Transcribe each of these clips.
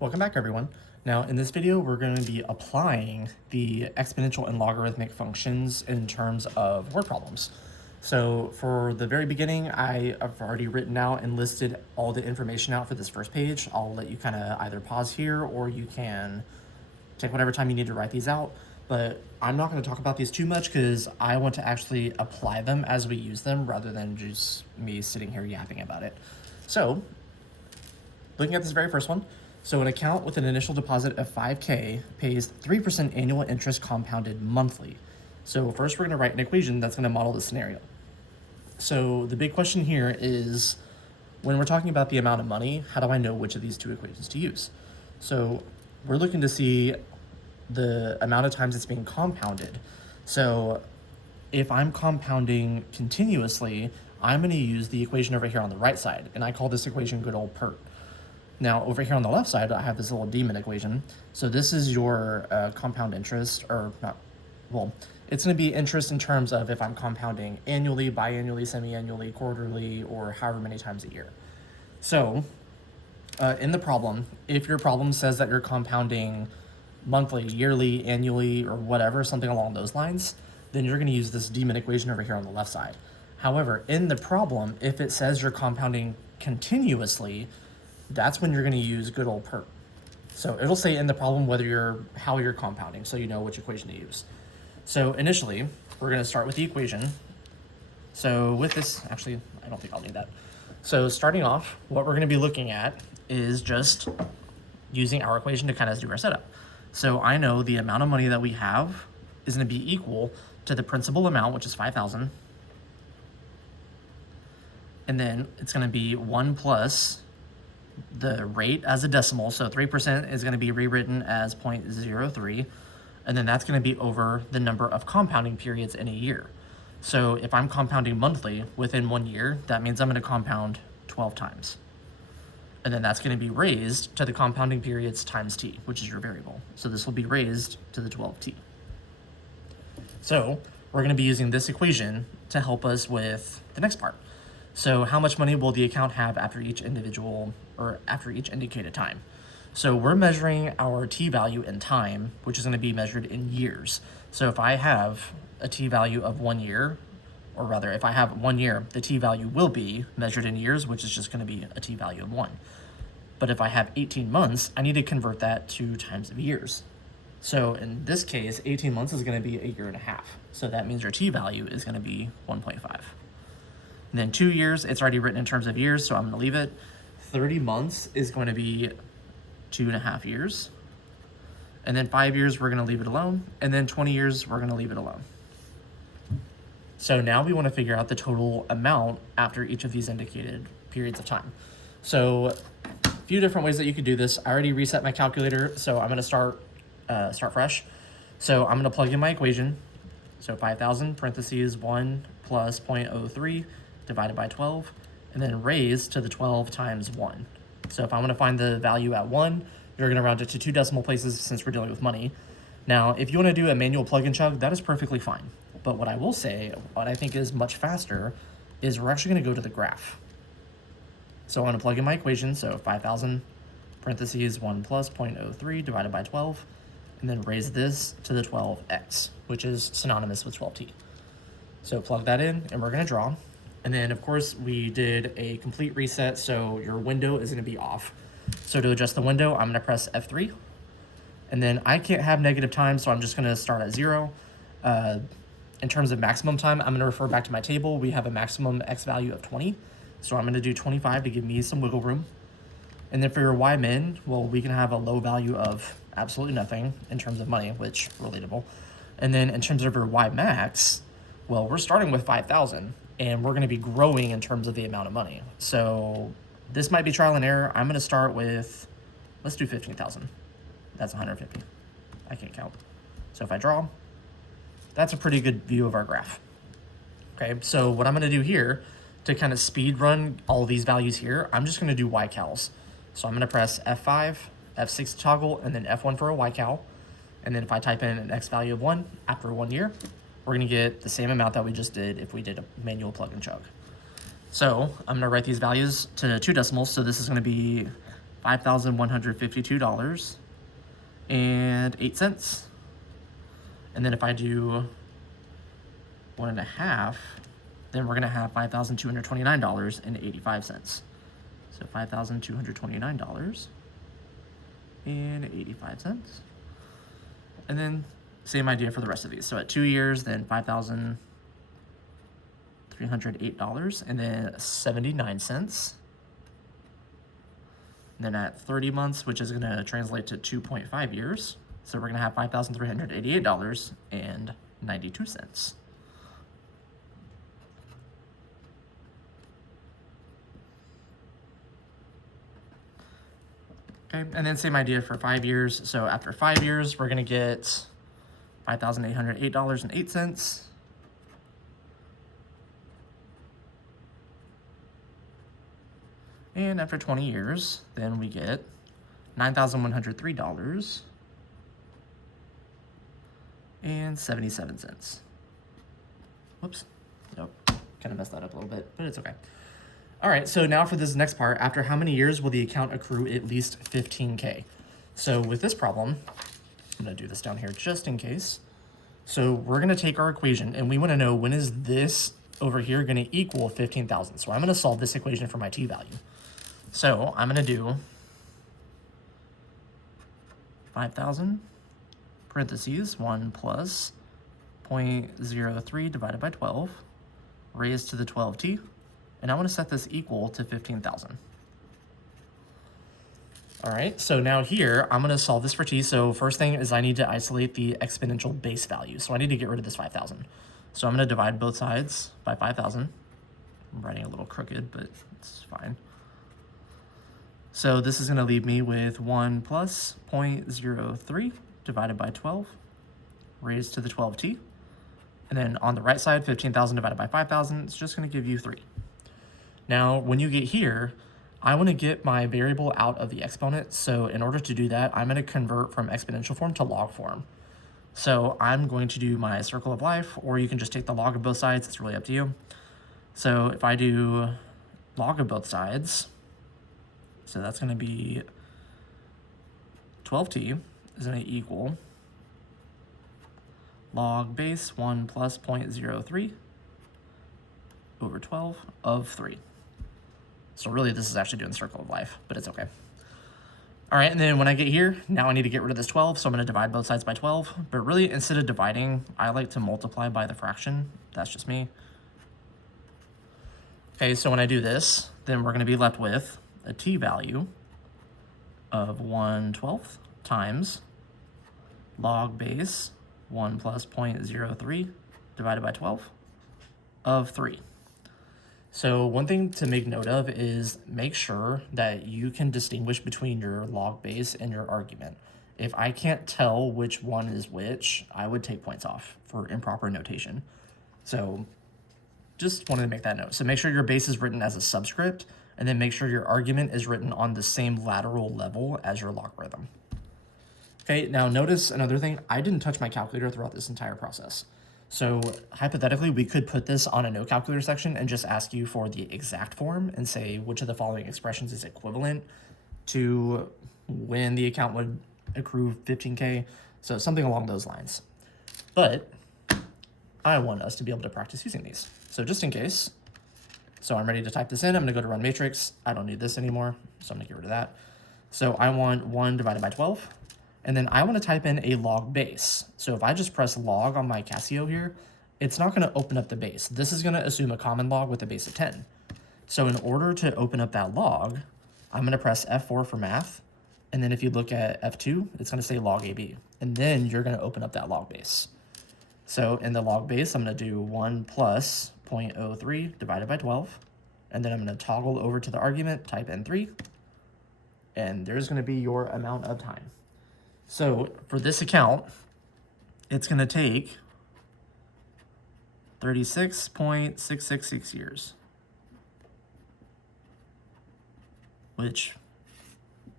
Welcome back, everyone. Now, in this video, we're going to be applying the exponential and logarithmic functions in terms of word problems. So for the very beginning, I have already written out and listed all the information out for this first page. I'll let you kind of either pause here or you can take whatever time you need to write these out. But I'm not going to talk about these too much because I want to actually apply them as we use them rather than just me sitting here yapping about it. So looking at this very first one, so an account with an initial deposit of 5K pays 3% annual interest compounded monthly. So first we're going to write an equation that's going to model the scenario. So the big question here is, when we're talking about the amount of money, how do I know which of these two equations to use? So we're looking to see the amount of times it's being compounded. So if I'm compounding continuously, I'm going to use the equation over here on the right side, and I call this equation good old PERT. Now, over here on the left side, I have this little demon equation. So this is your compound interest, or not, well, it's going to be interest in terms of if I'm compounding annually, biannually, semi-annually, quarterly, or however many times a year. So in the problem, if your problem says that you're compounding monthly, yearly, annually, or whatever, something along those lines, then you're going to use this demon equation over here on the left side. However, in the problem, if it says you're compounding continuously, that's when you're going to use good old PERT. So it'll say in the problem how you're compounding, so you know which equation to use. So initially, we're going to start with the equation. So with this, actually, I don't think I'll need that. So starting off, what we're going to be looking at is just using our equation to kind of do our setup. So I know the amount of money that we have is going to be equal to the principal amount, which is 5,000. And then it's going to be 1 plus the rate as a decimal, so 3% is going to be rewritten as 0.03, and then that's going to be over the number of compounding periods in a year. So if I'm compounding monthly within 1 year, that means I'm going to compound 12 times. And then that's going to be raised to the compounding periods times t, which is your variable. So this will be raised to the 12t. So we're going to be using this equation to help us with the next part. So how much money will the account have after each indicated time? So we're measuring our t-value in time, which is going to be measured in years. So if I have a t-value of 1 year, or rather if I have 1 year, the t-value will be measured in years, which is just going to be a t-value of 1. But if I have 18 months, I need to convert that to times of years. So in this case, 18 months is going to be 1.5 years. So that means your t-value is going to be 1.5. And then 2 years, it's already written in terms of years, so I'm going to leave it. 30 months is going to be 2.5 years. And then 5 years, we're going to leave it alone. And then 20 years, we're going to leave it alone. So now we want to figure out the total amount after each of these indicated periods of time. So a few different ways that you could do this. I already reset my calculator, so I'm going to start fresh. So I'm going to plug in my equation. So 5,000 parentheses 1 plus 0.03 divided by 12, and then raised to the 12 times 1. So if I want to find the value at 1, you're going to round it to 2 decimal places since we're dealing with money. Now, if you want to do a manual plug and chug, that is perfectly fine. But what I will say, what I think is much faster, is we're actually going to go to the graph. So I'm going to plug in my equation, so 5,000 parentheses 1 plus 0.03 divided by 12, and then raise this to the 12x, which is synonymous with 12t. So plug that in, and we're going to draw. And then, of course, we did a complete reset, so your window is going to be off. So to adjust the window, I'm going to press F3. And then I can't have negative time, so I'm just going to start at 0. In terms of maximum time, I'm going to refer back to my table. We have a maximum x value of 20. So I'm going to do 25 to give me some wiggle room. And then for your y min, well, we can have a low value of absolutely nothing in terms of money, which relatable. And then in terms of your y max, well, we're starting with 5,000. And we're going to be growing in terms of the amount of money. So this might be trial and error. I'm going to start with, let's do 15,000. That's 150. I can't count. So if I draw, that's a pretty good view of our graph. Okay, so what I'm going to do here to kind of speed run all these values here, I'm just going to do y-cals. So I'm going to press F5, F6 to toggle, and then F1 for a y-cal. And then if I type in an x value of 1 after 1 year, we're going to get the same amount that we just did if we did a manual plug and chug. So I'm going to write these values to 2 decimals. So this is going to be $5,152.08. And then if I do 1.5, then we're gonna have $5,229.85. So $5,229.85. And then same idea for the rest of these. So at 2 years, then $5,308.79. And then at 30 months, which is gonna translate to 2.5 years, so we're gonna have $5,388.92. Okay, and then same idea for 5 years. So after 5 years, we're gonna get $5,808.08. And after 20 years, then we get $9,103.77. Whoops. Nope. Kind of messed that up a little bit, but it's okay. All right, so now for this next part, after how many years will the account accrue at least 15K? So with this problem, I'm gonna do this down here just in case. So we're gonna take our equation and we wanna know when is this over here gonna equal 15,000. So I'm gonna solve this equation for my t-value. So I'm gonna do 5,000 parentheses 1 plus 0.03 divided by 12 raised to the 12t. And I want to set this equal to 15,000. All right, so now here, I'm gonna solve this for t. So first thing is I need to isolate the exponential base value. So I need to get rid of this 5,000. So I'm gonna divide both sides by 5,000. I'm writing a little crooked, but it's fine. So this is gonna leave me with 1 plus 0.03 divided by 12 raised to the 12t. And then on the right side, 15,000 divided by 5,000, it's just gonna give you 3. Now, when you get here, I want to get my variable out of the exponent. So in order to do that, I'm going to convert from exponential form to log form. So I'm going to do my circle of life, or you can just take the log of both sides. It's really up to you. So if I do log of both sides, so that's going to be 12t is going to equal log base 1 plus 0.03 over 12 of 3. So really this is actually doing the circle of life, but it's okay. All right, and then when I get here, now I need to get rid of this 12, so I'm gonna divide both sides by 12. But really, instead of dividing, I like to multiply by the fraction. That's just me. Okay, so when I do this, then we're gonna be left with a t-value of 1/12 times log base 1 plus 0.03 divided by 12 of 3. So one thing to make note of is make sure that you can distinguish between your log base and your argument. If I can't tell which one is which, I would take points off for improper notation. So just wanted to make that note. So make sure your base is written as a subscript, and then make sure your argument is written on the same lateral level as your logarithm. Okay, now notice another thing. I didn't touch my calculator throughout this entire process. So hypothetically, we could put this on a no calculator section and just ask you for the exact form and say which of the following expressions is equivalent to when the account would accrue 15K. So something along those lines. But I want us to be able to practice using these. So just in case, so I'm ready to type this in. I'm gonna go to run matrix. I don't need this anymore, so I'm gonna get rid of that. So I want 1 divided by 12. And then I want to type in a log base. So if I just press log on my Casio here, it's not going to open up the base. This is going to assume a common log with a base of 10. So in order to open up that log, I'm going to press F4 for math. And then if you look at F2, it's going to say log AB. And then you're going to open up that log base. So in the log base, I'm going to do 1 plus 0.03 divided by 12. And then I'm going to toggle over to the argument, type in 3. And there's going to be your amount of time. So for this account, it's going to take 36.666 years, which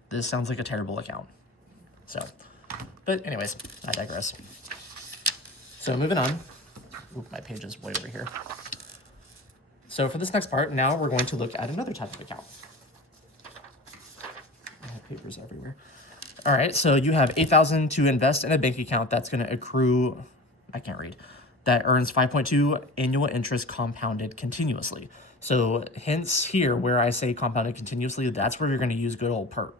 this sounds like a terrible account. So, but anyways, I digress. So moving on. Oop, my page is way over here. So for this next part, now we're going to look at another type of account. I have Papers everywhere. All right, so you have $8,000 to invest in a bank account that's going to accrue, I can't read, that earns 5.2 annual interest compounded continuously. So hence here where I say compounded continuously, that's where you're going to use good old PERT.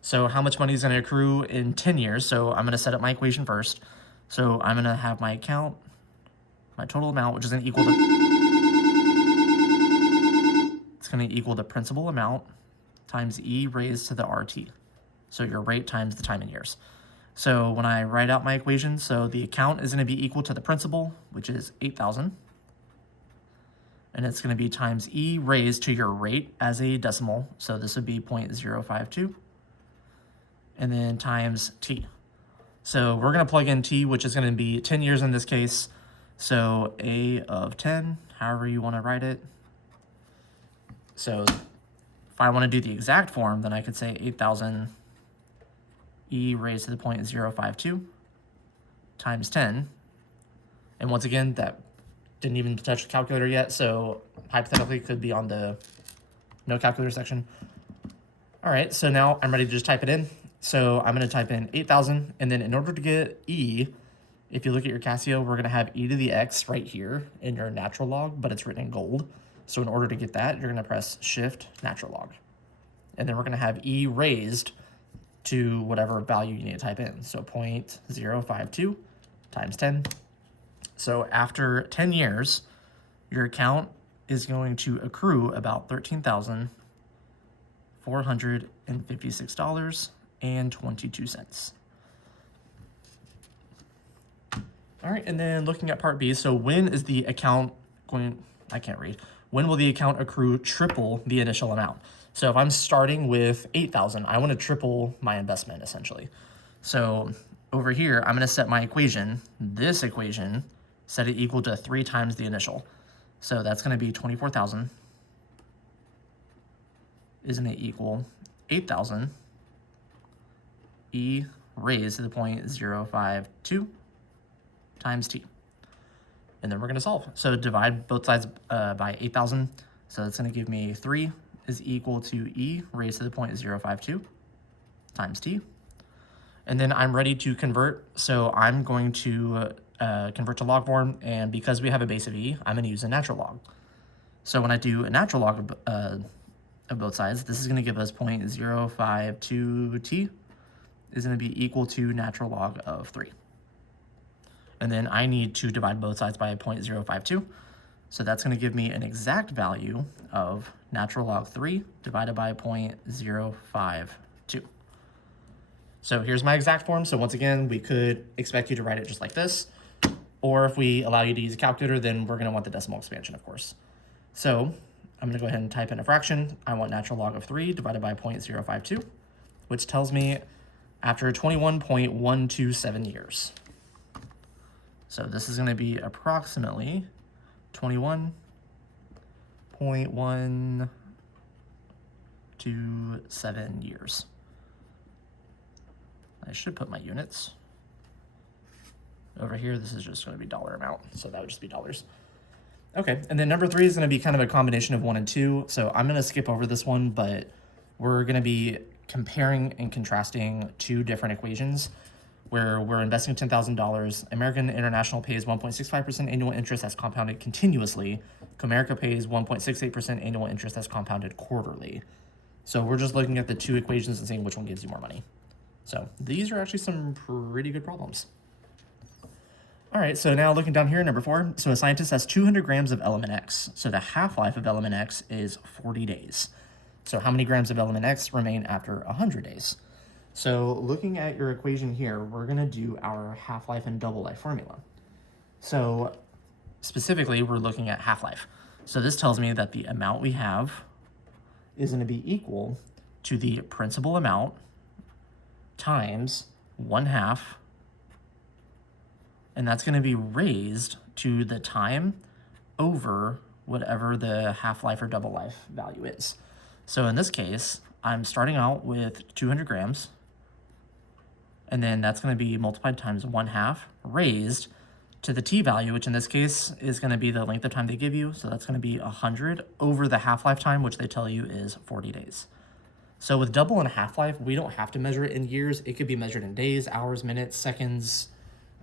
So how much money is going to accrue in 10 years? So I'm going to set up my equation first. So I'm going to have my account, my total amount, which is going to equal it's going to equal the principal amount times E raised to the RT. So your rate times the time in years. So when I write out my equation, so the account is going to be equal to the principal, which is 8,000. And it's going to be times E raised to your rate as a decimal. So this would be 0.052. And then times T. So we're going to plug in T, which is going to be 10 years in this case. So A of 10, however you want to write it. So if I want to do the exact form, then I could say 8,000 E raised to the 0.052 times 10. And once again, that didn't even touch the calculator yet, so hypothetically could be on the no calculator section. All right, so now I'm ready to just type it in. So I'm going to type in 8,000, and then in order to get E, if you look at your Casio, we're going to have e to the x right here in your natural log, but it's written in gold. So in order to get that, you're going to press Shift natural log. And then we're going to have E raised to whatever value you need to type in. So 0.052 times 10. So after 10 years, your account is going to accrue about $13,456.22. All right, and then looking at part B, so when is the account going, I can't read. When will the account accrue triple the initial amount? So if I'm starting with 8,000, I want to triple my investment essentially. So over here, I'm going to set my equation, this equation, set it equal to 3 times the initial. So that's going to be 24,000 is going to equal 8,000 E raised to the 0.052 times T. And then we're going to solve. So divide both sides by 8,000. So that's going to give me 3 is equal to E raised to the 0.052 times T. And then I'm ready to convert. So I'm going to convert to log form. And because we have a base of E, I'm going to use a natural log. So when I do a natural log of both sides, this is going to give us 0.052T is going to be equal to natural log of 3. And then I need to divide both sides by 0.052. So that's going to give me an exact value of natural log 3 divided by 0.052. So here's my exact form. So once again, we could expect you to write it just like this. Or if we allow you to use a calculator, then we're going to want the decimal expansion, of course. So I'm going to go ahead and type in a fraction. I want natural log of 3 divided by 0.052, which tells me after 21.127 years. So this is going to be approximately 21.127 years. I should put my units. Over here, this is just going to be dollar amount, so that would just be dollars. Okay, and then number 3 is going to be kind of a combination of 1 and 2, so I'm going to skip over this one, but we're going to be comparing and contrasting 2 different equations where we're investing $10,000. American International pays 1.65% annual interest as compounded continuously. Comerica pays 1.68% annual interest as compounded quarterly. So we're just looking at the 2 equations and seeing which one gives you more money. So these are actually some pretty good problems. All right, so now looking down here, number 4. So a scientist has 200 grams of element X. So the half-life of element X is 40 days. So how many grams of element X remain after 100 days? So looking at your equation here, we're going to do our half-life and double life formula. So specifically, we're looking at half-life. So this tells me that the amount we have is going to be equal to the principal amount times 1/2, and that's going to be raised to the time over whatever the half-life or double life value is. So in this case, I'm starting out with 200 grams, and then that's going to be multiplied times 1/2 raised to the t value, which in this case is going to be the length of time they give you. So that's going to be 100 over the half-life time, which they tell you is 40 days. So with double and half-life, we don't have to measure it in years. It could be measured in days, hours, minutes, seconds,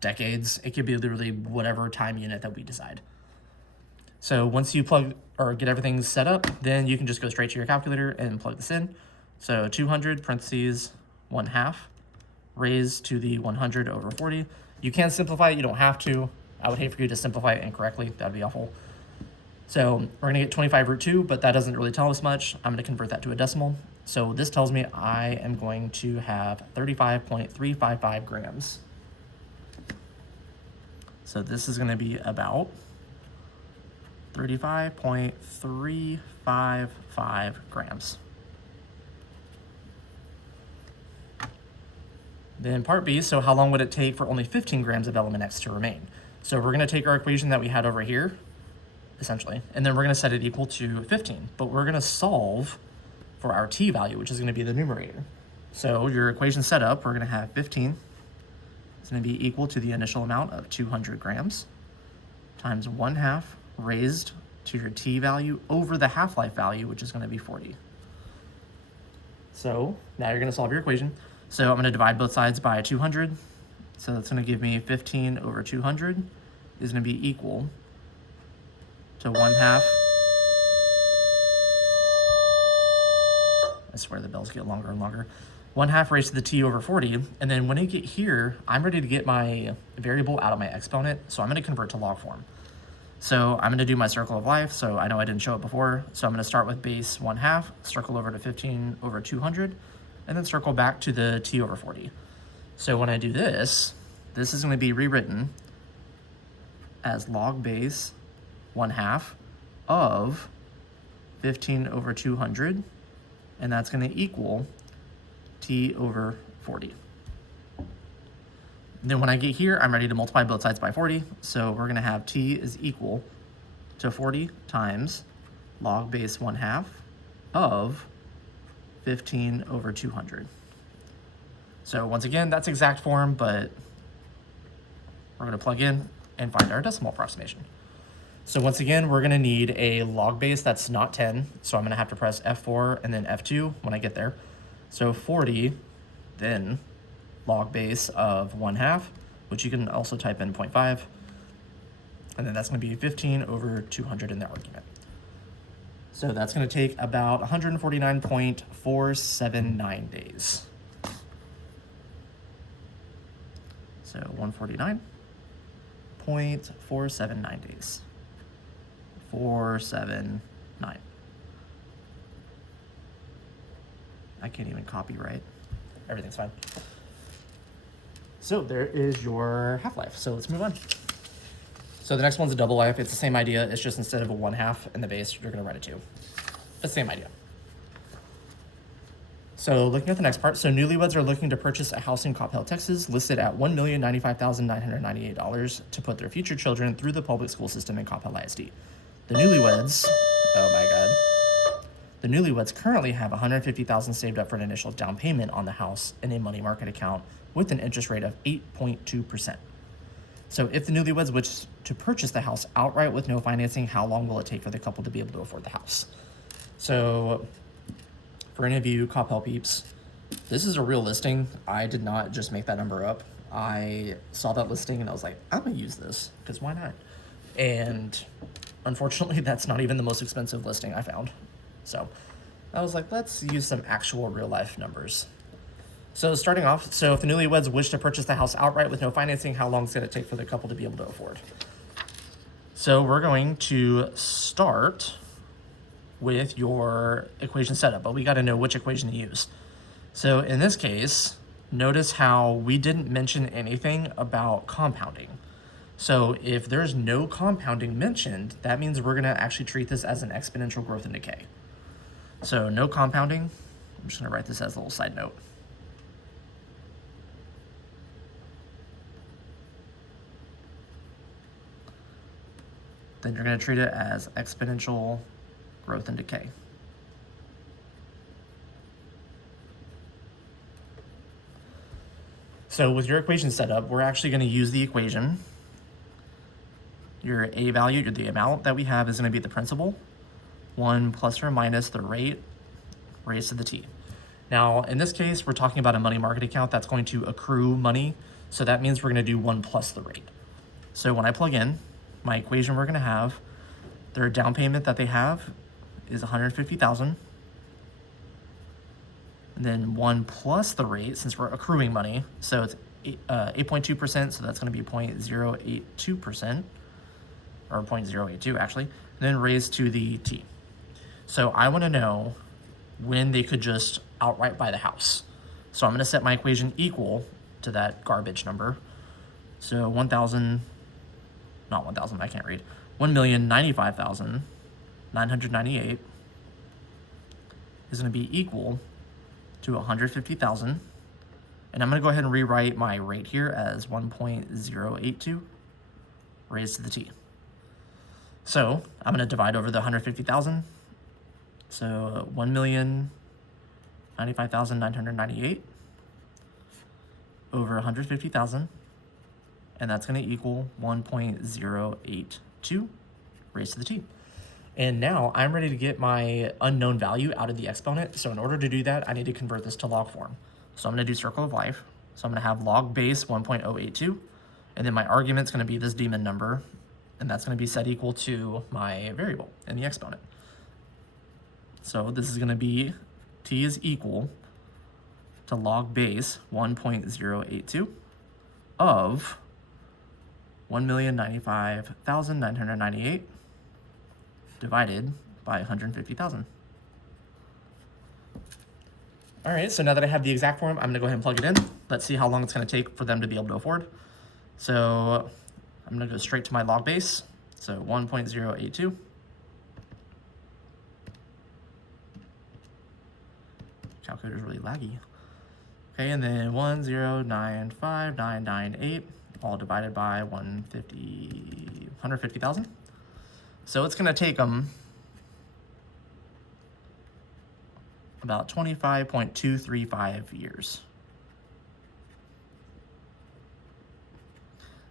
decades. It could be literally whatever time unit that we decide. So once you plug or get everything set up, then you can just go straight to your calculator and plug this in. So 200 parentheses 1/2 raised to the 100 over 40. You can simplify it, you don't have to. I would hate for you to simplify it incorrectly, that'd be awful. So we're gonna get 25 root 2, but that doesn't really tell us much. I'm gonna convert that to a decimal. So this tells me I am going to have 35.355 grams. So this is gonna be about 35.355 grams. Then part B, so how long would it take for only 15 grams of element X to remain? So we're gonna take our equation that we had over here, essentially, and then we're gonna set it equal to 15, but we're gonna solve for our t value, which is gonna be the numerator. So your equation set up, we're gonna have 15 is gonna be equal to the initial amount of 200 grams times 1/2 raised to your t value over the half-life value, which is gonna be 40. So now you're gonna solve your equation. So I'm gonna divide both sides by 200. So that's gonna give me 15 over 200 is gonna be equal to 1/2. I swear the bells get longer and longer. 1/2 raised to the t over 40. And then when I get here, I'm ready to get my variable out of my exponent. So I'm gonna convert to log form. So I'm gonna do my circle of life. So I know I didn't show it before. So I'm gonna start with base 1/2, circle over to 15 over 200, and then circle back to the t over 40. So when I do this, this is gonna be rewritten as log base 1/2 of 15 over 200, and that's gonna equal t over 40. Then when I get here, I'm ready to multiply both sides by 40. So we're gonna have t is equal to 40 times log base 1/2 of 15 over 200. So once again, that's exact form, but we're gonna plug in and find our decimal approximation. So once again, we're gonna need a log base that's not 10. So I'm gonna have to press F4 and then F2 when I get there. So 40, then log base of 1/2, which you can also type in 0.5. And then that's gonna be 15 over 200 in the argument. So that's gonna take about 149.479 days. So 149.479 days. 479. I can't even copyright. Everything's fine. So there is your half-life. So let's move on. So the next one's a double life. It's the same idea. It's just instead of a 1/2 in the base, you're gonna write a 2. The same idea. So looking at the next part, so newlyweds are looking to purchase a house in Coppell, Texas, listed at $1,095,998 to put their future children through the public school system in Coppell ISD. The newlyweds, oh my God. The newlyweds currently have $150,000 saved up for an initial down payment on the house in a money market account with an interest rate of 8.2%. So if the newlyweds wish to purchase the house outright with no financing, how long will it take for the couple to be able to afford the house? So for any of you Coppell peeps, this is a real listing. I did not just make that number up. I saw that listing and I was like, I'm gonna use this, because why not? And unfortunately, that's not even the most expensive listing I found. So I was like, let's use some actual real life numbers. So starting off, so if the newlyweds wish to purchase the house outright with no financing, how long is it going to take for the couple to be able to afford? So we're going to start with your equation setup, but we got to know which equation to use. So in this case, notice how we didn't mention anything about compounding. So if there's no compounding mentioned, that means we're going to actually treat this as an exponential growth and decay. So no compounding. I'm just going to write this as a little side note. Then you're going to treat it as exponential growth and decay. So with your equation set up, we're actually going to use the equation. Your A value, the amount that we have, is going to be the principal. 1 plus or minus the rate raised to the t. Now, in this case, we're talking about a money market account that's going to accrue money. So that means we're going to do 1 plus the rate. So when I plug in my equation, we're going to have their down payment that they have is 150,000. And then 1 plus the rate, since we're accruing money. So it's 8.2%, so that's going to be 0.082%, or 0.082 actually, and then raised to the t. So I want to know when they could just outright buy the house. So I'm going to set my equation equal to that garbage number. So 1,000, not 1,000, I can't read, 1,095,998 is going to be equal to 150,000. And I'm going to go ahead and rewrite my rate here as 1.082 raised to the t. So I'm going to divide over the 150,000. So 1,095,998 over 150,000. And that's going to equal 1.082 raised to the t. And now I'm ready to get my unknown value out of the exponent. So in order to do that, I need to convert this to log form. So I'm going to do circle of life. So I'm going to have log base 1.082. And then my argument's going to be this demon number. And that's going to be set equal to my variable in the exponent. So this is going to be t is equal to log base 1.082 of 1,095,998 divided by 150,000. All right, so now that I have the exact form, I'm gonna go ahead and plug it in. Let's see how long it's gonna take for them to be able to afford. So I'm gonna go straight to my log base. So 1.082. Calculator's really laggy. Okay, and then 1,095,998, all divided by 150,000. So it's gonna take them about 25.235 years.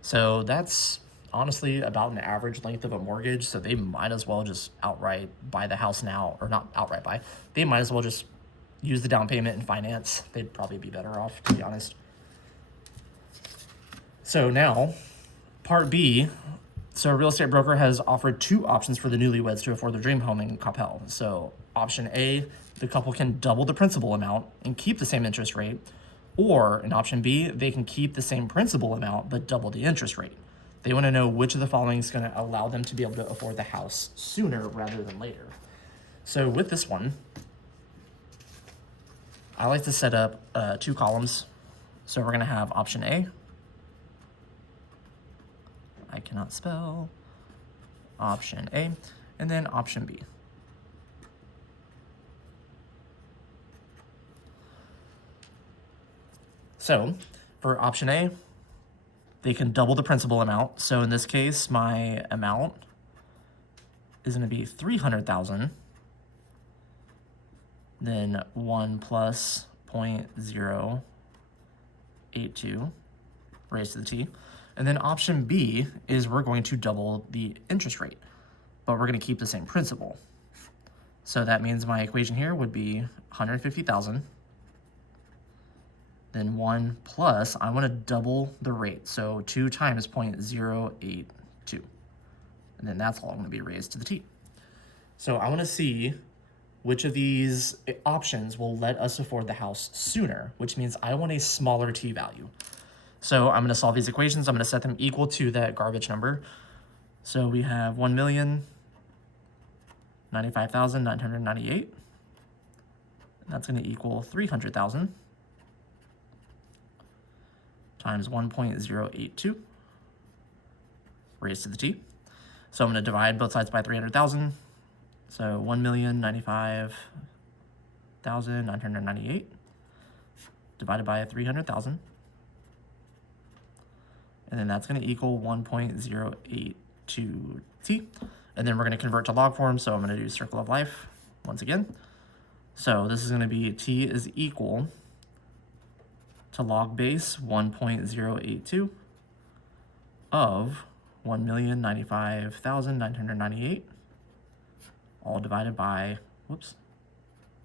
So that's honestly about an average length of a mortgage, so they might as well just outright buy the house now, or not outright buy, they might as well just use the down payment and finance. They'd probably be better off, to be honest. So now, part B. So a real estate broker has offered 2 options for the newlyweds to afford their dream home in Coppell. So option A, the couple can double the principal amount and keep the same interest rate. Or in option B, they can keep the same principal amount but double the interest rate. They want to know which of the following is going to allow them to be able to afford the house sooner rather than later. So with this one, I like to set up 2 columns. So we're going to have option A. I cannot spell. Option A, and then option B. So for option A, they can double the principal amount. So in this case, my amount is going to be 300,000. Then 1 plus 0.082 raised to the t. And then option B is we're going to double the interest rate, but we're going to keep the same principal. So that means my equation here would be 150,000. Then 1 plus, I want to double the rate. So 2 times 0.082. And then that's all going to be raised to the t. So I want to see which of these options will let us afford the house sooner, which means I want a smaller t value. So I'm going to solve these equations. I'm going to set them equal to that garbage number. So we have 1,095,998. That's going to equal 300,000 times 1.082 raised to the t. So I'm going to divide both sides by 300,000. So 1,095,998 divided by 300,000. And then that's going to equal 1.082t. And then we're going to convert to log form. So I'm going to do circle of life once again. So this is going to be t is equal to log base 1.082 of 1,095,998, all divided by,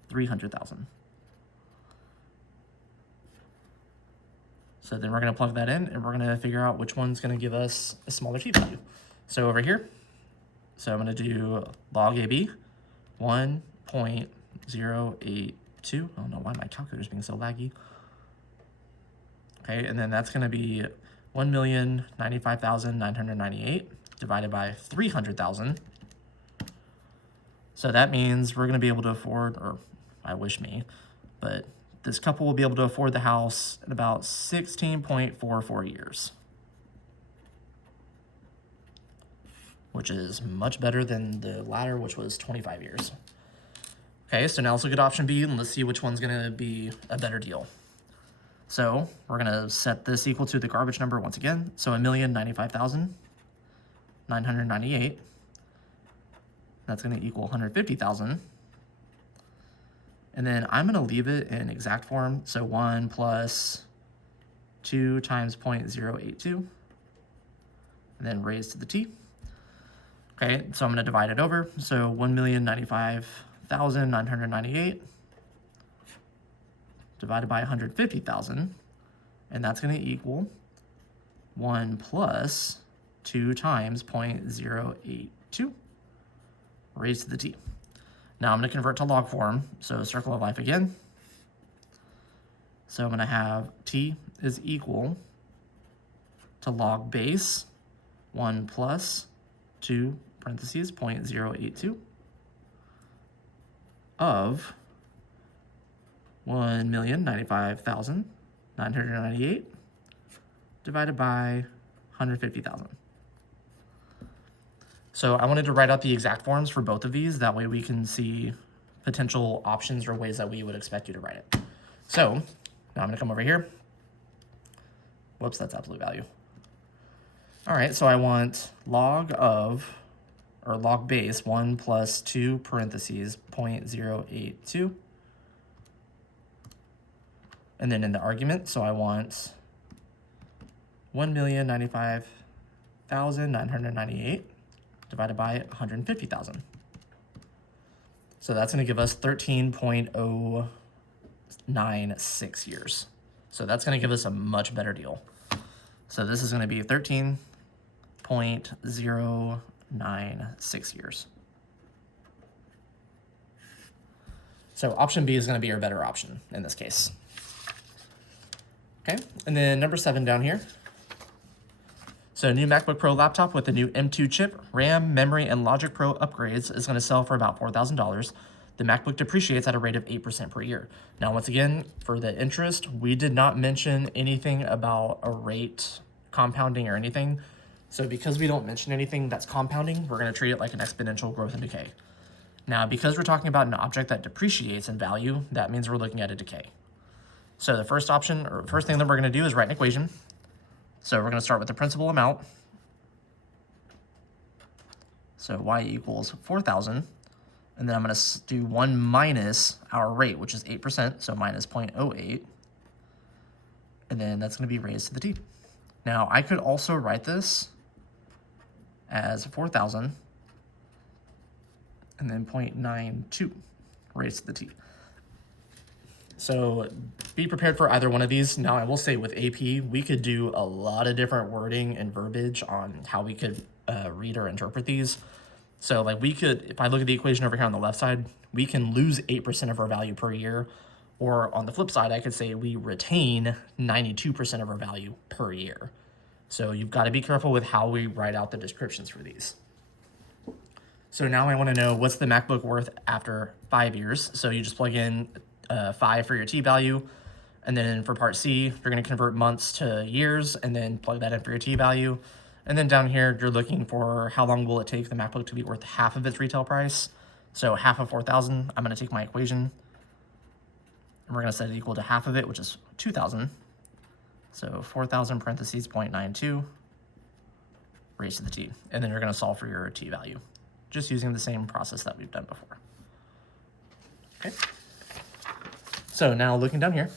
300,000. So then we're going to plug that in, and we're going to figure out which one's going to give us a smaller t value. So over here, so I'm going to do log AB, 1.082. I don't know why my calculator's being so laggy. Okay, and then that's going to be 1,095,998 divided by 300,000. So that means we're going to be able to afford, or I wish me, but this couple will be able to afford the house in about 16.44 years, which is much better than the latter, which was 25 years. Okay, so now let's look at option B, and let's see which one's going to be a better deal. So we're going to set this equal to the garbage number once again. So 1,095,998. That's going to equal 150,000. And then I'm going to leave it in exact form. So 1 plus 2 times 0.082, and then raised to the t. Okay, so I'm going to divide it over. So 1,095,998 divided by 150,000, and that's going to equal 1 plus 2 times 0.082 raised to the t. Now I'm going to convert to log form, so circle of life again. So I'm going to have t is equal to log base 1 plus 2 parentheses 0.082 of 1,095,998 divided by 150,000. So I wanted to write out the exact forms for both of these. That way we can see potential options or ways that we would expect you to write it. So now I'm going to come over here. Whoops, that's absolute value. All right, so I want log of, or log base 1 plus 2 parentheses 0.082. And then in the argument, so I want 1,095,998 divided by 150,000. So that's going to give us 13.096 years. So that's going to give us a much better deal. So this is going to be 13.096 years. So option B is going to be our better option in this case. Okay, and then number 7 down here. So a new MacBook Pro laptop with a new M2 chip, RAM, memory, and Logic Pro upgrades is going to sell for about $4,000. The MacBook depreciates at a rate of 8% per year. Now, once again, for the interest, we did not mention anything about a rate compounding or anything. So because we don't mention anything that's compounding, we're going to treat it like an exponential growth and decay. Now, because we're talking about an object that depreciates in value, that means we're looking at a decay. So the first option, or first thing that we're going to do is write an equation. So we're going to start with the principal amount. So y equals 4,000. And then I'm going to do 1 minus our rate, which is 8%, so minus 0.08. And then that's going to be raised to the t. Now, I could also write this as 4,000 and then 0.92 raised to the t. So be prepared for either one of these. Now, I will say with AP, we could do a lot of different wording and verbiage on how we could read or interpret these. So like we could, if I look at the equation over here on the left side, we can lose 8% of our value per year. Or on the flip side, I could say we retain 92% of our value per year. So you've got to be careful with how we write out the descriptions for these. So now I want to know what's the MacBook worth after 5 years. So you just plug in 5 for your t value. And then for part C, you're going to convert months to years and then plug that in for your t value. And then down here, you're looking for how long will it take the MacBook to be worth half of its retail price. So half of 4,000, I'm going to take my equation. And we're going to set it equal to half of it, which is 2,000. So 4,000 parentheses 0.92 raised to the t. And then you're going to solve for your t value, just using the same process that we've done before. Okay. So now looking down here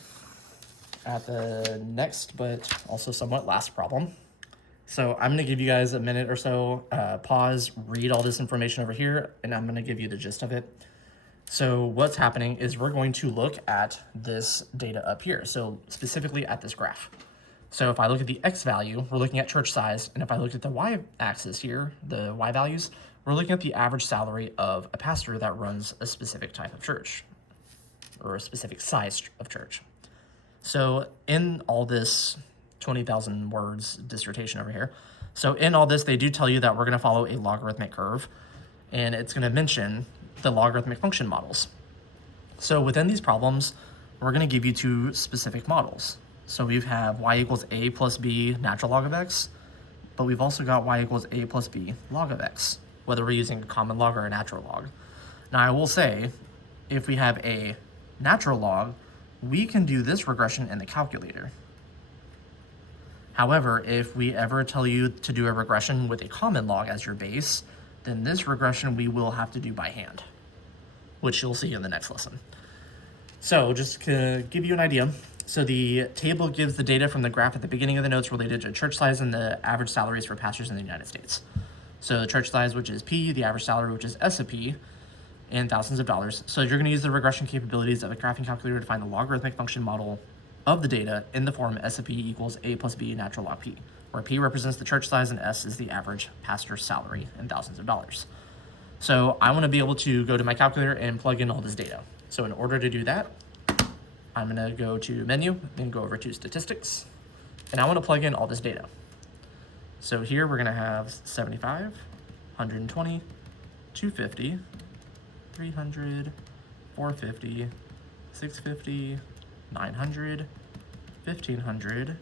at the next, but also somewhat last problem. So I'm going to give you guys a minute or so, pause, read all this information over here, and I'm going to give you the gist of it. So what's happening is we're going to look at this data up here, so specifically at this graph. So if I look at the x value, we're looking at church size, and if I look at the y-axis here, the y values, we're looking at the average salary of a pastor that runs a specific type of church, or a specific size of church. So in all this 20,000 words dissertation over here, so in all this, they do tell you that we're going to follow a logarithmic curve, and it's going to mention the logarithmic function models. So within these problems, we're going to give you two specific models. So we have y equals a plus b natural log of x, but we've also got y equals a plus b log of x, whether we're using a common log or a natural log. Now I will say, if we have a natural log, we can do this regression in the calculator. However, if we ever tell you to do a regression with a common log as your base, then this regression we will have to do by hand, which you'll see in the next lesson. So just to give you an idea, so the table gives the data from the graph at the beginning of the notes related to church size and the average salaries for pastors in the United States. So the church size, which is P, the average salary, which is S of P, and thousands of dollars. So you're going to use the regression capabilities of a graphing calculator to find the logarithmic function model of the data in the form S of P equals A plus B natural log P, where P represents the church size and S is the average pastor salary in thousands of dollars. So I want to be able to go to my calculator and plug in all this data. So in order to do that, I'm going to go to menu and go over to statistics, and I want to plug in all this data. So here we're going to have 75, 120, 250, 300, 450, 650, 900, 1500,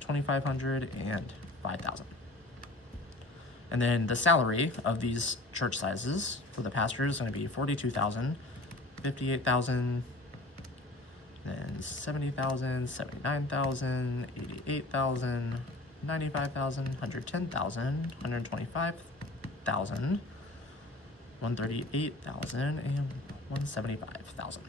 2500, and 5000. And then the salary of these church sizes for the pastor is going to be 42,000, 58,000, then 70,000, 79,000, 88,000, 95,000, 110,000, 125,000, 138,000, and 175,000.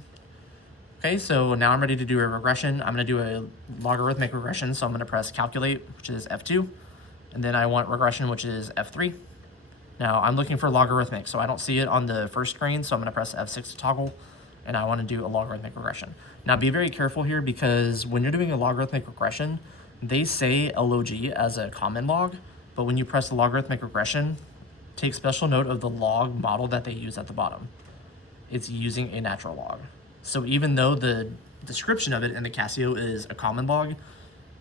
Okay, so now I'm ready to do a regression. I'm going to do a logarithmic regression, so I'm going to press calculate, which is F2, and then I want regression, which is F3. Now I'm looking for logarithmic, so I don't see it on the first screen, so I'm going to press F6 to toggle, and I want to do a logarithmic regression. Now be very careful here, because when you're doing a logarithmic regression, they say log as a common log, but when you press the logarithmic regression, take special note of the log model that they use at the bottom. It's using a natural log. So even though the description of it in the Casio is a common log,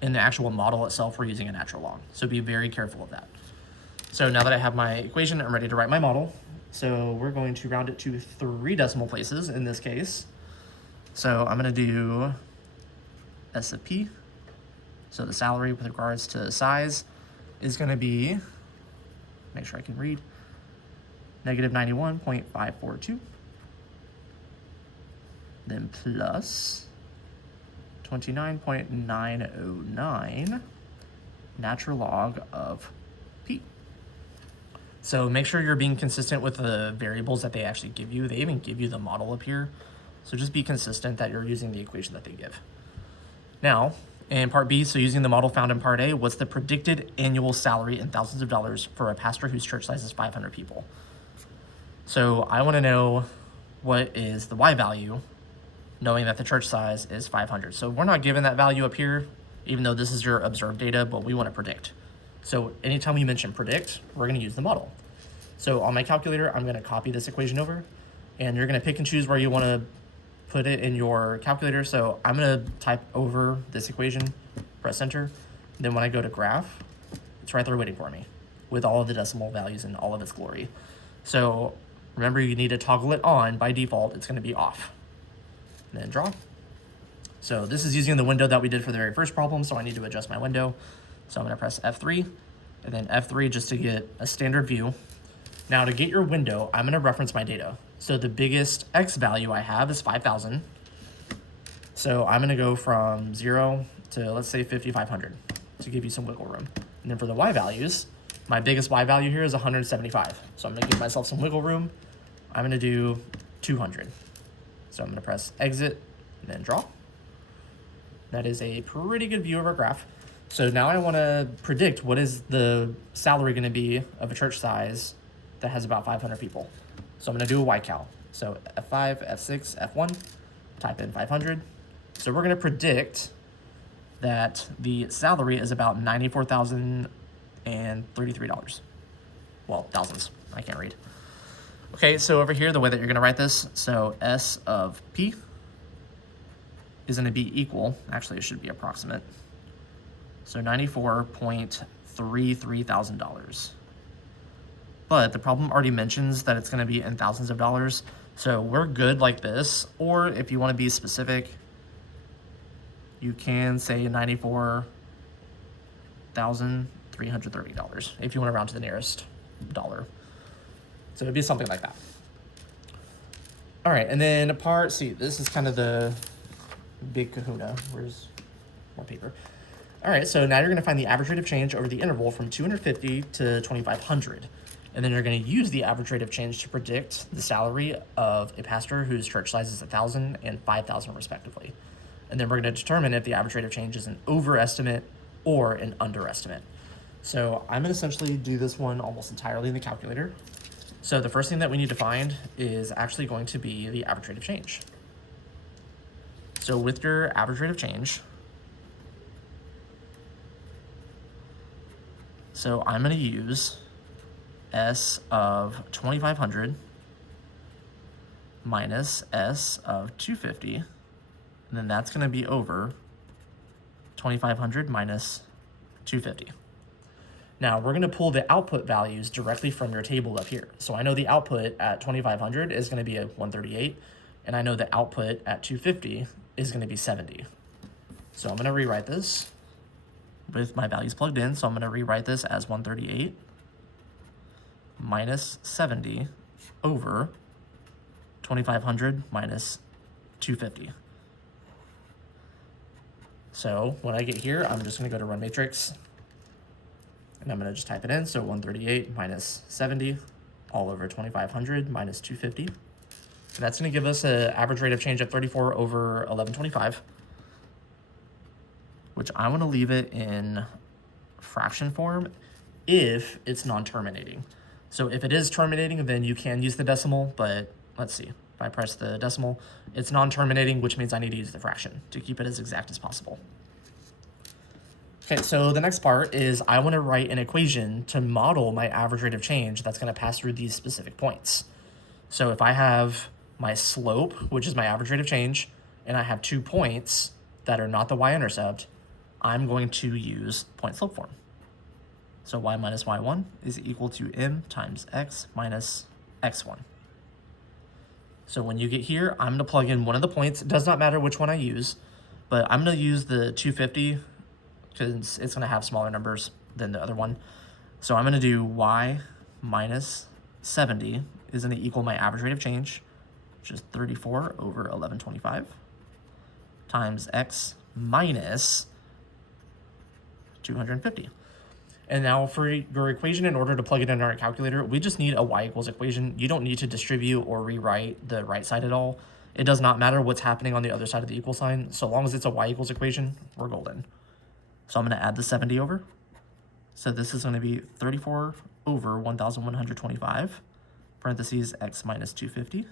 in the actual model itself, we're using a natural log. So be very careful of that. So now that I have my equation, I'm ready to write my model. So we're going to round it to 3 decimal places in this case. So I'm going to do S of P. So the salary with regards to size is going to be, make sure I can read, negative 91.542. Then plus 29.909 natural log of P. So make sure you're being consistent with the variables that they actually give you. They even give you the model up here. So just be consistent that you're using the equation that they give. Now, in part B, so using the model found in part A, what's the predicted annual salary in thousands of dollars for a pastor whose church size is 500 people? So I want to know what is the Y value, knowing that the church size is 500. So we're not given that value up here, even though this is your observed data, but we want to predict. So anytime we mention predict, we're going to use the model. So on my calculator, I'm going to copy this equation over, and you're going to pick and choose where you want to put it in your calculator. So I'm going to type over this equation, press enter. Then when I go to graph, it's right there waiting for me with all of the decimal values in all of its glory. So remember, you need to toggle it on. By default, it's going to be off. And then draw. So this is using the window that we did for the very first problem, so I need to adjust my window. So I'm going to press F3, and then F3 just to get a standard view. Now to get your window, I'm going to reference my data. So the biggest X value I have is 5,000. So I'm going to go from 0 to, let's say, 5,500 to give you some wiggle room. And then for the Y values, my biggest Y value here is 175. So I'm going to give myself some wiggle room. I'm going to do 200. So I'm going to press exit and then draw. That is a pretty good view of our graph. So now I want to predict what is the salary going to be of a church size that has about 500 people. So I'm going to do a Y cal. So F5, F6, F1, type in 500. So we're going to predict that the salary is about $94,033. Well, thousands. I can't read. Okay, so over here, the way that you're going to write this, so S of P is going to be equal, actually it should be approximate, so $94.33 thousand. But the problem already mentions that it's going to be in thousands of dollars, so we're good like this. Or if you want to be specific, you can say $94,330 if you want to round to the nearest dollar. So it'd be something like that. All right, and then part C, this is kind of the big kahuna. Where's more paper? All right, so now you're going to find the average rate of change over the interval from 250 to 2,500. And then you're going to use the average rate of change to predict the salary of a pastor whose church size is 1,000 and 5,000 respectively. And then we're going to determine if the average rate of change is an overestimate or an underestimate. So I'm going to essentially do this one almost entirely in the calculator. So the first thing that we need to find is actually going to be the average rate of change. So with your average rate of change, so I'm going to use S of 2,500 minus S of 250, and then that's going to be over 2,500 minus 250. Now we're going to pull the output values directly from your table up here. So I know the output at 2,500 is going to be a 138, and I know the output at 250 is going to be 70. So I'm going to rewrite this with my values plugged in. So I'm going to rewrite this as 138 minus 70 over 2,500 minus 250. So when I get here, I'm just going to go to run matrix, and I'm going to just type it in. So 138 minus 70 all over 2,500 minus 250. And that's going to give us an average rate of change of 34 over 1125, which I want to leave it in fraction form if it's non-terminating. So if it is terminating, then you can use the decimal, but let's see. If I press the decimal, it's non-terminating, which means I need to use the fraction to keep it as exact as possible. Okay, so the next part is I want to write an equation to model my average rate of change that's going to pass through these specific points. So if I have my slope, which is my average rate of change, and I have 2 points that are not the y-intercept, I'm going to use point slope form. So y minus y1 is equal to m times x minus x1. So when you get here, I'm going to plug in one of the points. It does not matter which one I use, but I'm going to use the 250 because it's going to have smaller numbers than the other one. So I'm going to do y minus 70 is going to equal my average rate of change, which is 34 over 1125, times x minus 250. And now for your equation, in order to plug it in our calculator, we just need a y equals equation. You don't need to distribute or rewrite the right side at all. It does not matter what's happening on the other side of the equal sign. So long as it's a y equals equation, we're golden. So I'm going to add the 70 over. So this is going to be 34 over 1,125, parentheses x minus 250,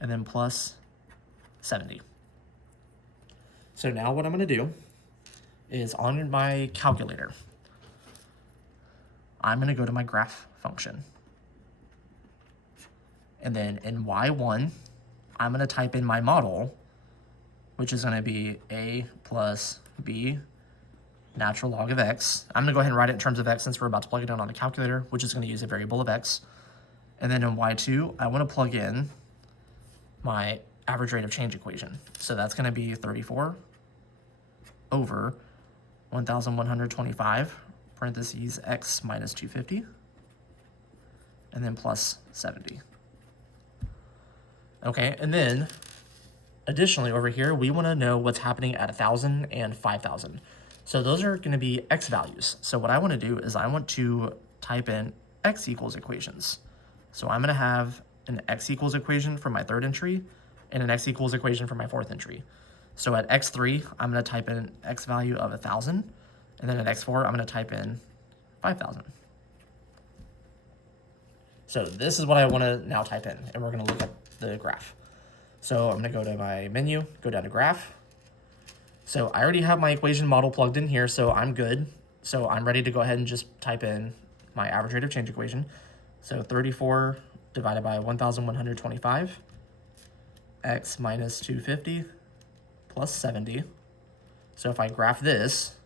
and then plus 70. So now what I'm going to do is on my calculator, I'm going to go to my graph function. And then in y1, I'm going to type in my model, which is going to be a plus b natural log of x. I'm going to go ahead and write it in terms of x since we're about to plug it in on the calculator, which is going to use a variable of x. And then in y2, I want to plug in my average rate of change equation. So that's going to be 34 over 1,125, parentheses x minus 250, and then plus 70. Okay, and then additionally over here, we want to know what's happening at 1,000 and 5,000. So those are going to be x values. So what I want to do is I want to type in x equals equations. So I'm going to have an x equals equation for my third entry and an x equals equation for my fourth entry. So at x3, I'm going to type in x value of 1,000, and then at x4, I'm going to type in 5,000. So this is what I want to now type in, and we're going to look at the graph. So I'm going to go to my menu, go down to graph, So I already have my equation model plugged in here, so I'm good. So I'm ready to go ahead and just type in my average rate of change equation. So 34 divided by 1,125, x minus 250 plus 70. So if I graph this,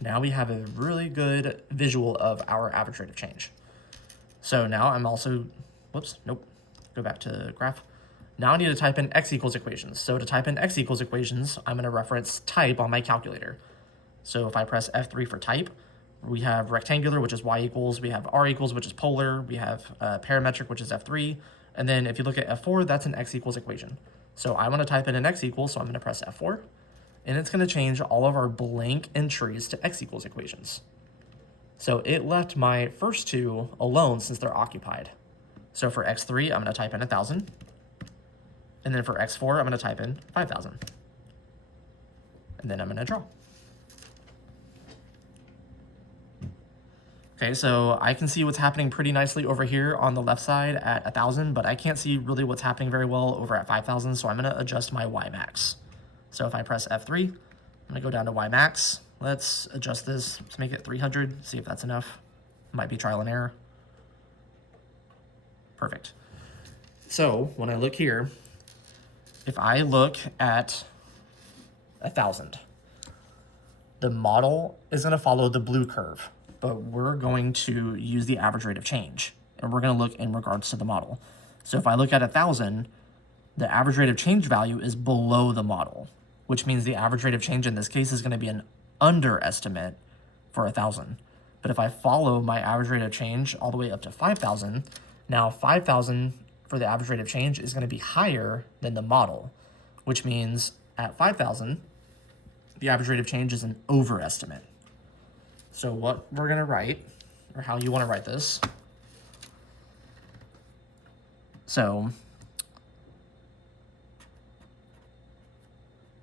now we have a really good visual of our average rate of change. So now I'm also, whoops, nope, go back to graph. Now I need to type in x equals equations. So to type in x equals equations, I'm going to reference type on my calculator. So if I press F3 for type, we have rectangular, which is y equals, we have r equals, which is polar, we have parametric, which is F3, and then if you look at F4, that's an x equals equation. So I want to type in an x equals, so I'm going to press F4, and it's going to change all of our blank entries to x equals equations. So it left my first two alone since they're occupied. So for x3, I'm going to type in 1,000. And then for x4, I'm going to type in 5,000. And then I'm going to draw. Okay, so I can see what's happening pretty nicely over here on the left side at 1,000, but I can't see really what's happening very well over at 5,000, so I'm going to adjust my y max. So if I press F3, I'm going to go down to y max. Let's adjust this to make it 300, see if that's enough. Might be trial and error. Perfect. So when I look here, if I look at 1,000, the model is going to follow the blue curve, but we're going to use the average rate of change, and we're going to look in regards to the model. So if I look at 1,000, the average rate of change value is below the model, which means the average rate of change in this case is going to be an underestimate for 1,000. But if I follow my average rate of change all the way up to 5,000, now 5,000 for the average rate of change is going to be higher than the model, which means at 5,000, the average rate of change is an overestimate. So what we're going to write, or how you want to write this, so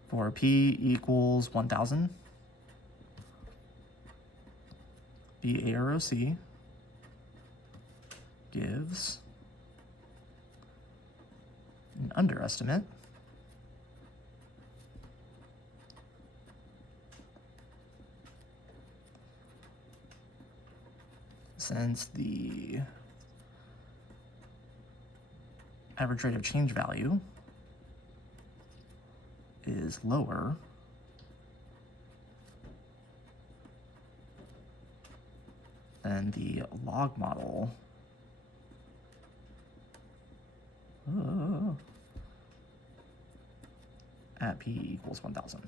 for p equals 1,000, the AROC gives an underestimate since the average rate of change value is lower than the log model at p equals 1,000.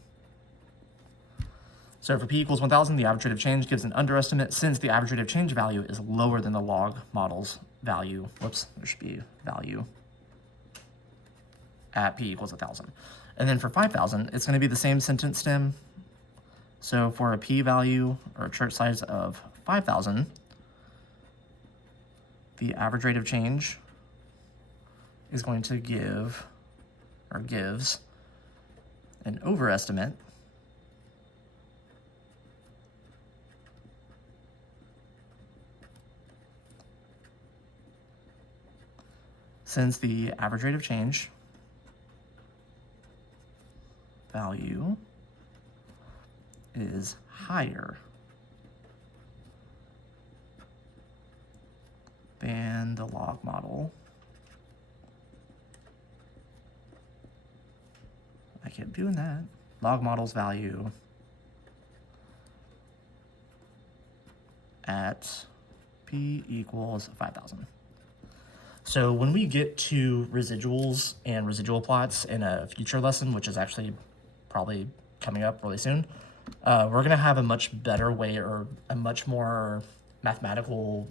So for p equals 1,000, the average rate of change gives an underestimate since the average rate of change value is lower than the log model's value. Whoops, there should be value at p equals 1,000. And then for 5,000, it's going to be the same sentence stem. So for a p value or a chart size of 5,000, the average rate of change is going to give, or gives, an overestimate since the average rate of change value is higher than the log model. I kept doing that. Log model's value at p equals 5,000. So when we get to residuals and residual plots in a future lesson, which is actually probably coming up really soon, we're going to have a much better way, or a much more mathematical,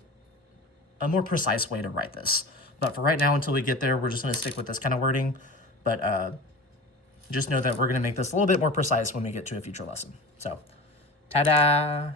a more precise way to write this. But for right now, until we get there, we're just going to stick with this kind of wording. But just know that we're going to make this a little bit more precise when we get to a future lesson. So, ta-da!